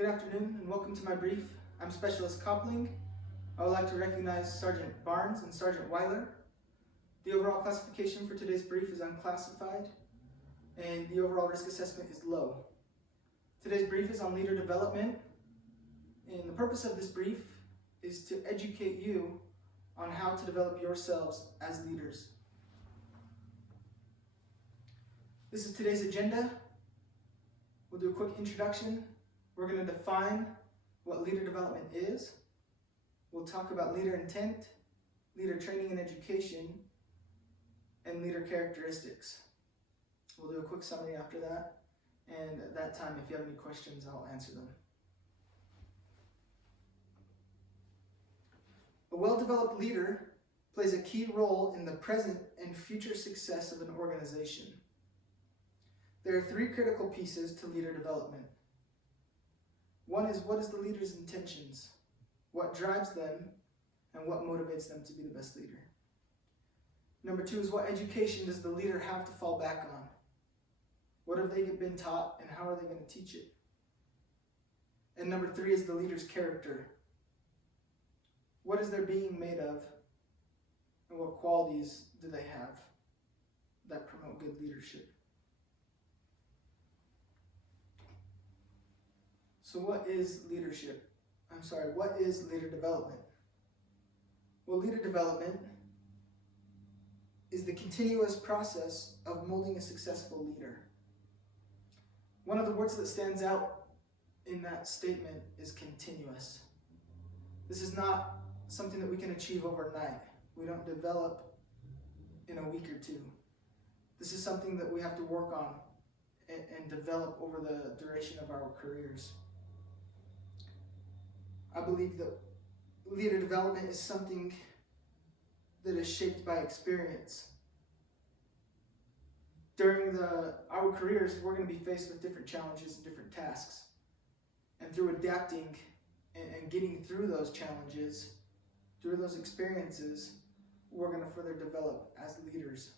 Good afternoon and welcome to my brief. I'm Specialist Copling. I would like to recognize Sergeant Barnes and Sergeant Weiler. The overall classification for today's brief is unclassified and the overall risk assessment is low. Today's brief is on leader development, and the purpose of this brief is to educate you on how to develop yourselves as leaders. This is today's agenda. We'll do a quick introduction. We're going to define what leader development is. We'll talk about leader intent, leader training and education, and leader characteristics. We'll do a quick summary after that, and at that time, if you have any questions, I'll answer them. A well-developed leader plays a key role in the present and future success of an organization. There are three critical pieces to leader development. One is, what is the leader's intentions? What drives them and what motivates them to be the best leader? Number two is, what education does the leader have to fall back on? What have they been taught and how are they going to teach it? And number three is the leader's character. What is their being made of and what qualities do they have that promote good leadership? So what is leadership? What is leader development? Well, leader development is the continuous process of molding a successful leader. One of the words that stands out in that statement is continuous. This is not something that we can achieve overnight. We don't develop in a week or two. This is something that we have to work on and develop over the duration of our careers. I believe that leader development is something that is shaped by experience. During our careers, we're going to be faced with different challenges and different tasks. And through adapting and getting through those challenges, through those experiences, we're going to further develop as leaders.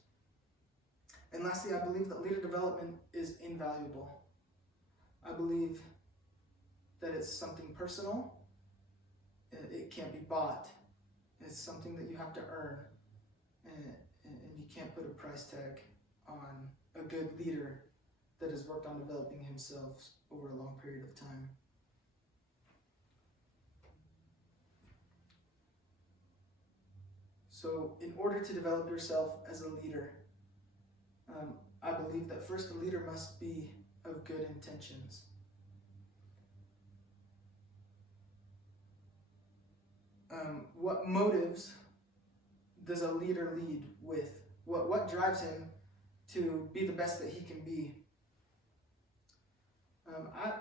And lastly, I believe that leader development is invaluable. I believe that it's something personal. It can't be bought. It's something that you have to earn. And you can't put a price tag on a good leader that has worked on developing himself over a long period of time. So in order to develop yourself as a leader, I believe that first a leader must be of good intentions. What motives does a leader lead with? What drives him to be the best that he can be?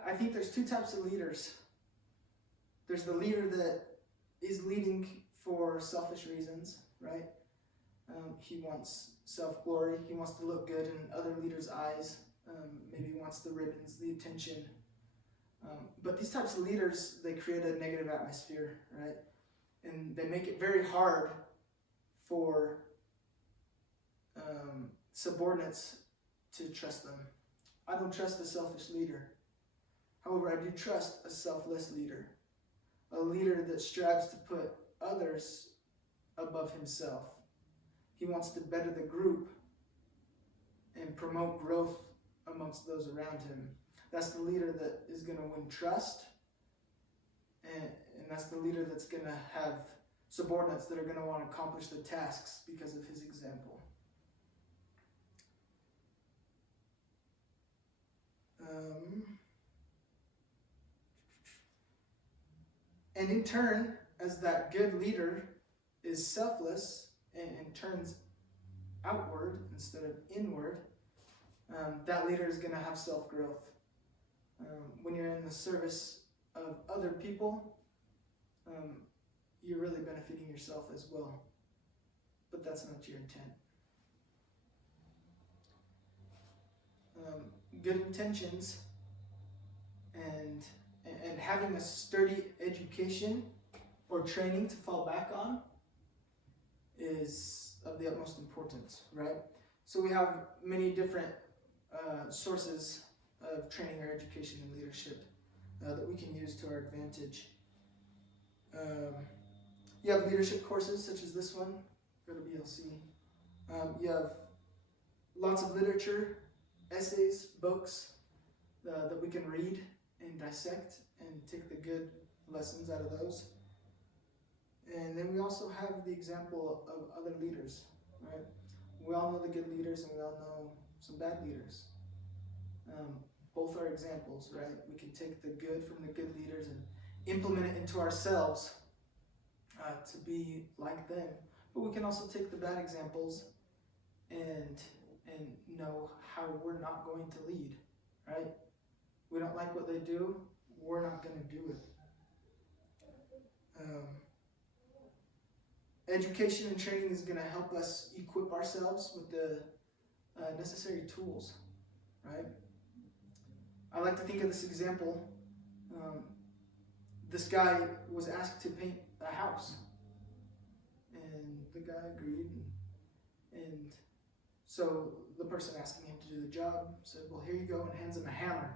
I think there's two types of leaders. There's the leader that is leading for selfish reasons, right? He wants self-glory. He wants to look good in other leaders' eyes. Maybe he wants the ribbons, the attention. But these types of leaders, they create a negative atmosphere, right? And they make it very hard for subordinates to trust them. I don't trust a selfish leader. However, I do trust a selfless leader. A leader that strives to put others above himself. He wants to better the group and promote growth amongst those around him. That's the leader that is going to win trust. And that's the leader that's going to have subordinates that are going to want to accomplish the tasks because of his example. And in turn, as that good leader is selfless and turns outward instead of inward, that leader is going to have self-growth. When you're in the service of other people, you're really benefiting yourself as well. But that's not your intent. Good intentions and having a sturdy education or training to fall back on is of the utmost importance, right? So we have many different sources of training or education in leadership. that we can use to our advantage. You have leadership courses such as this one. Go to BLC. You have lots of literature, essays, books that we can read and dissect and take the good lessons out of those. And then we also have the example of other leaders, right? We all know the good leaders and we all know some bad leaders. Both are examples, right? We can take the good from the good leaders and implement it into ourselves to be like them. But we can also take the bad examples and know how we're not going to lead, right? We don't like what they do, we're not going to do it. Education and training is going to help us equip ourselves with the necessary tools, right? I like to think of this example. This guy was asked to paint a house, and the guy agreed, and so the person asking him to do the job said, well, here you go, and hands him a hammer.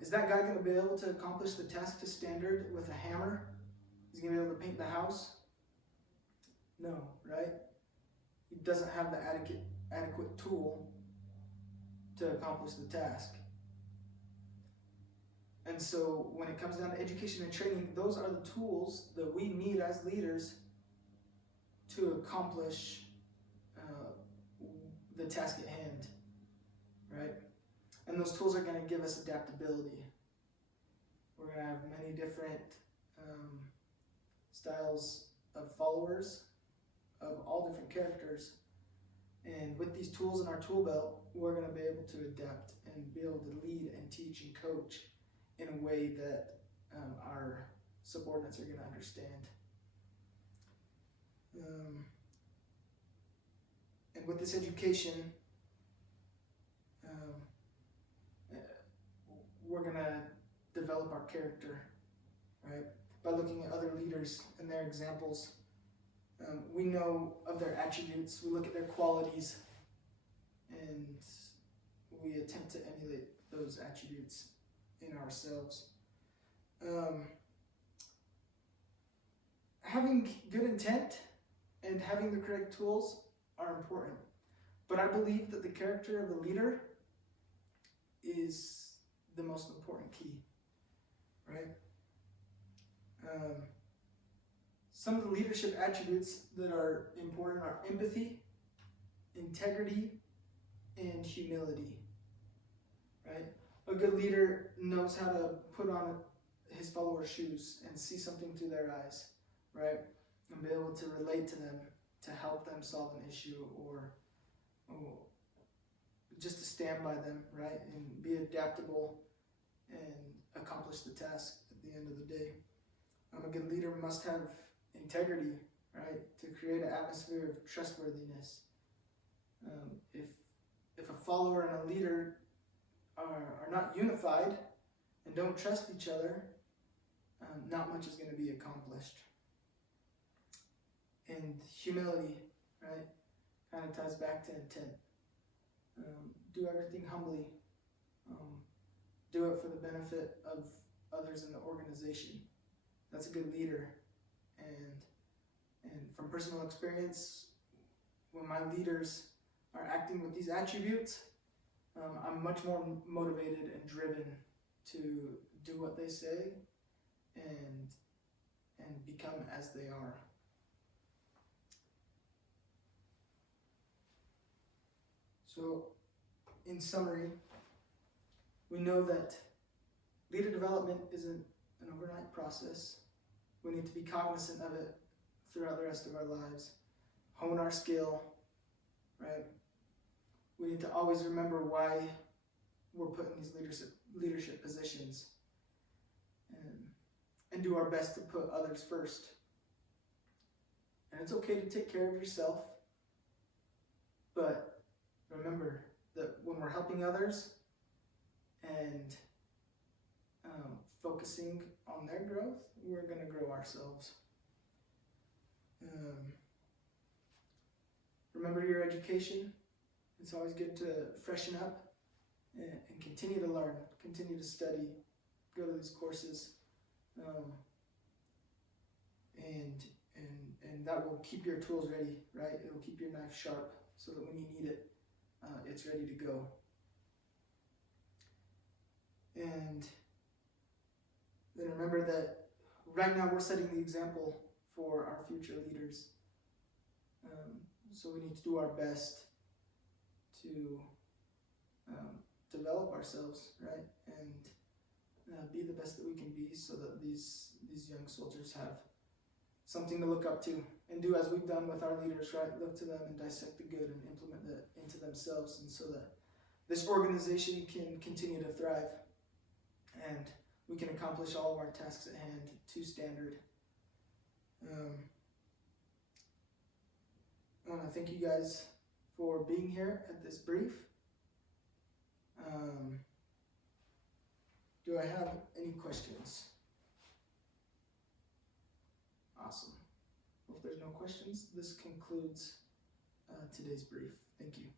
Is that guy going to be able to accomplish the task to standard with a hammer? Is he going to be able to paint the house? No, right? He doesn't have the adequate tool to accomplish the task. And so when it comes down to education and training, those are the tools that we need as leaders to accomplish the task at hand, right? And those tools are going to give us adaptability. We're going to have many different styles of followers of all different characters. And with these tools in our tool belt, we're going to be able to adapt and be able to lead and teach and coach in a way that our subordinates are going to understand. And with this education, we're going to develop our character, right? By looking at other leaders and their examples. We know of their attributes, we look at their qualities, and we attempt to emulate those attributes in ourselves. Having good intent and having the correct tools are important, but I believe that the character of a leader is the most important key, right? Some of the leadership attributes that are important are empathy, integrity, and humility, right? A good leader knows how to put on his followers' shoes and see something through their eyes, right? And be able to relate to them, to help them solve an issue, or just to stand by them, right? And be adaptable and accomplish the task at the end of the day. A good leader must have integrity, right? To create an atmosphere of trustworthiness. If a follower and a leader are not unified and don't trust each other, not much is going to be accomplished. And humility, right, kind of ties back to intent. Do everything humbly. Do it for the benefit of others in the organization. That's a good leader. And from personal experience, when my leaders are acting with these attributes, I'm much more motivated and driven to do what they say and become as they are. So, in summary, we know that leader development isn't an overnight process. We need to be cognizant of it throughout the rest of our lives. Hone our skill, right? We need to always remember why we're put in these leadership positions, and do our best to put others first. And it's okay to take care of yourself, but remember that when we're helping others and focusing on their growth, we're going to grow ourselves. Remember your education. It's always good to freshen up and continue to learn, continue to study, go to these courses, and that will keep your tools ready, right? It will keep your knife sharp so that when you need it, it's ready to go. And then remember that right now we're setting the example for our future leaders. So we need to do our best to develop ourselves, right? And be the best that we can be so that these young soldiers have something to look up to and do as we've done with our leaders, right? Look to them and dissect the good and implement that into themselves, and so that this organization can continue to thrive and we can accomplish all of our tasks at hand to standard. I want to thank you guys for being here at this brief. Do I have any questions? Awesome. Well, if there's no questions, this concludes today's brief. Thank you.